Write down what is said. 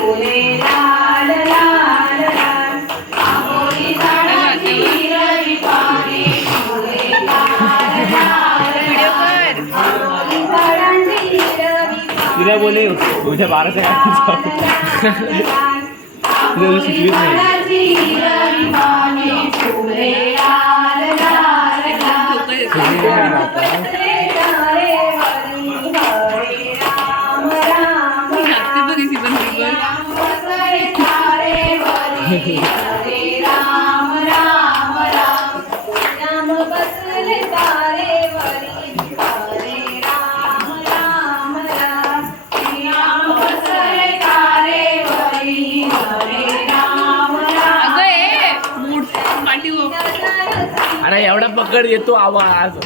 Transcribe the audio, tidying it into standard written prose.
फुले लाल लाल लाल आंबोली झाडाची हिरवी पाने फुले लाल लाल लाल आंबोली झाडाची हिरवी तुला बोले उद्या 12 से शिकवीत अरे एवढा पकड येतो आवाज.